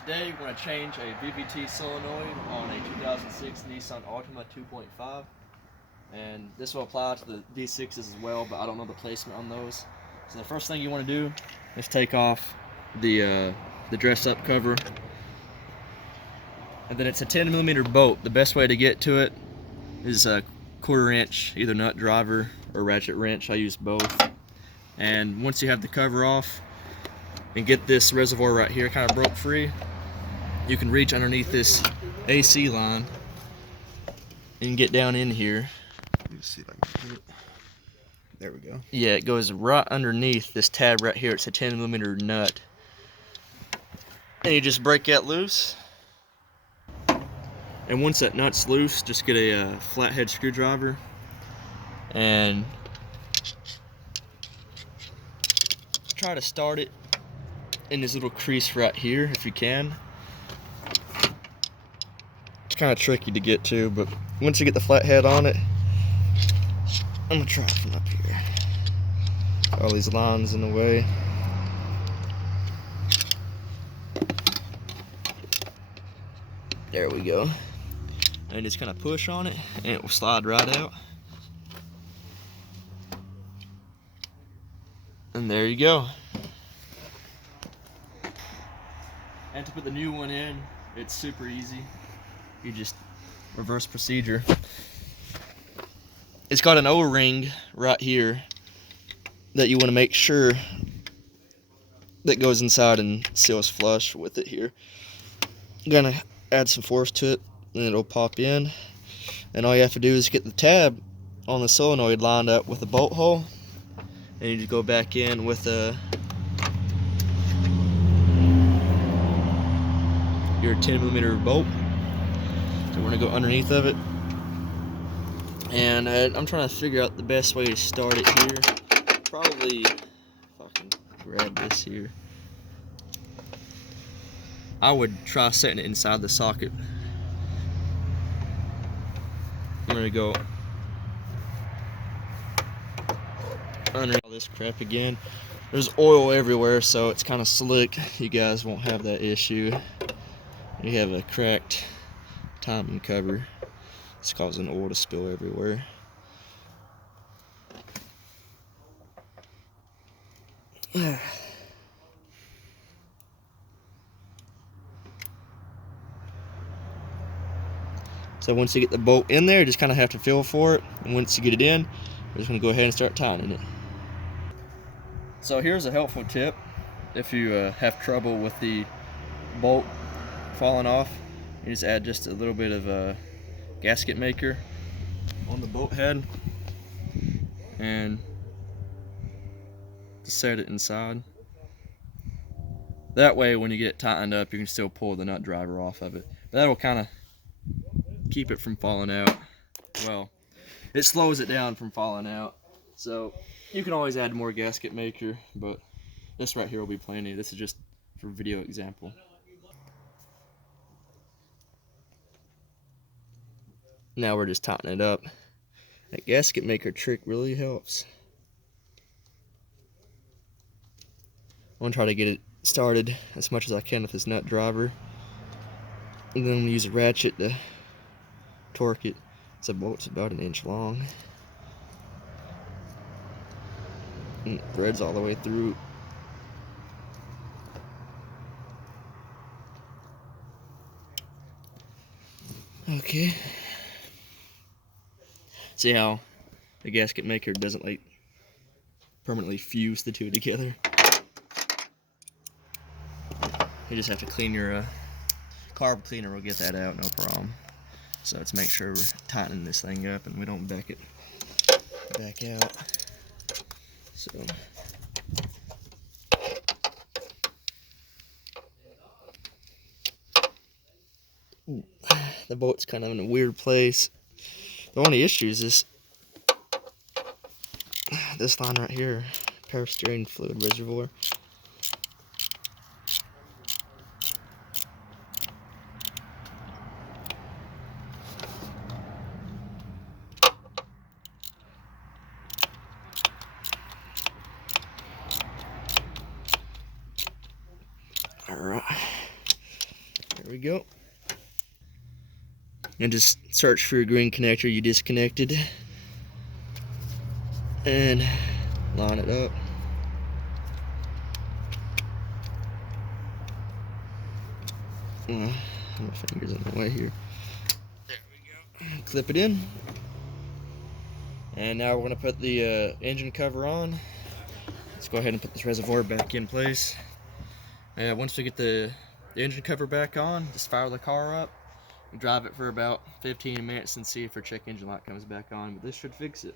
Today we're going to change a VVT solenoid on a 2006 Nissan Altima 2.5, and this will apply to the V6s as well, but I don't know the placement on those. So the first thing you want to do is take off the dress-up cover, and then it's a 10mm bolt. The best way to get to it is a 1/4 inch, either nut driver or ratchet wrench. I use both. And once you have the cover off and get this reservoir right here kind of broke free, you can reach underneath this AC line and get down in here. Let me see if I can get it. There we go. Yeah, it goes right underneath this tab right here. It's a 10mm nut. And you just break that loose. And once that nut's loose, just get a flathead screwdriver and try to start it in this little crease right here if you can. It's kind of tricky to get to, but once you get the flathead on it, I'm gonna try it from up here. All these lines in the way. There we go. And just kind of push on it and it will slide right out. And there you go. And to put the new one in, it's super easy. You just reverse procedure. It's got an O-ring right here that you want to make sure that goes inside and seals flush with it here. I'm gonna add some force to it and it'll pop in. And all you have to do is get the tab on the solenoid lined up with a bolt hole, and you just go back in with your 10mm bolt. So we're gonna go underneath of it, and I'm trying to figure out the best way to start it here. Probably if I can grab this here, I would try setting it inside the socket. I'm gonna go under all this crap again. There's oil everywhere, so it's kind of slick. You guys won't have that issue. You have a cracked timing cover. It's causing oil to spill everywhere. So once you get the bolt in there, you just kind of have to feel for it. And once you get it in, we're just going to go ahead and start tightening it. So here's a helpful tip. If you have trouble with the bolt falling off, you just add just a little bit of a gasket maker on the bolt head and just set it inside. That way when you get it tightened up, you can still pull the nut driver off of it. But that'll kind of keep it from falling out. Well, it slows it down from falling out. So you can always add more gasket maker, but this right here will be plenty. This is just for video example. Now we're just tightening it up. That gasket maker trick really helps. I'm gonna try to get it started as much as I can with this nut driver, and then I'm gonna use a ratchet to torque it. It's about 1 inch long. And it threads all the way through. Okay. See how the gasket maker doesn't like permanently fuse the two together? You just have to clean your carb cleaner will get that out, no problem. So let's make sure we're tightening this thing up and we don't back it back out. So ooh, the bolt's kind of in a weird place. The only issue is this line right here, power steering fluid reservoir. Alright, There we go. And just search for your green connector you disconnected and line it up. My finger's in the way here. There we go. Clip it in. And now we're going to put the engine cover on. Let's go ahead and put this reservoir back in place. Once we get the engine cover back on, just fire the car up. Drive it for about 15 minutes and see if our check engine light comes back on, but this should fix it.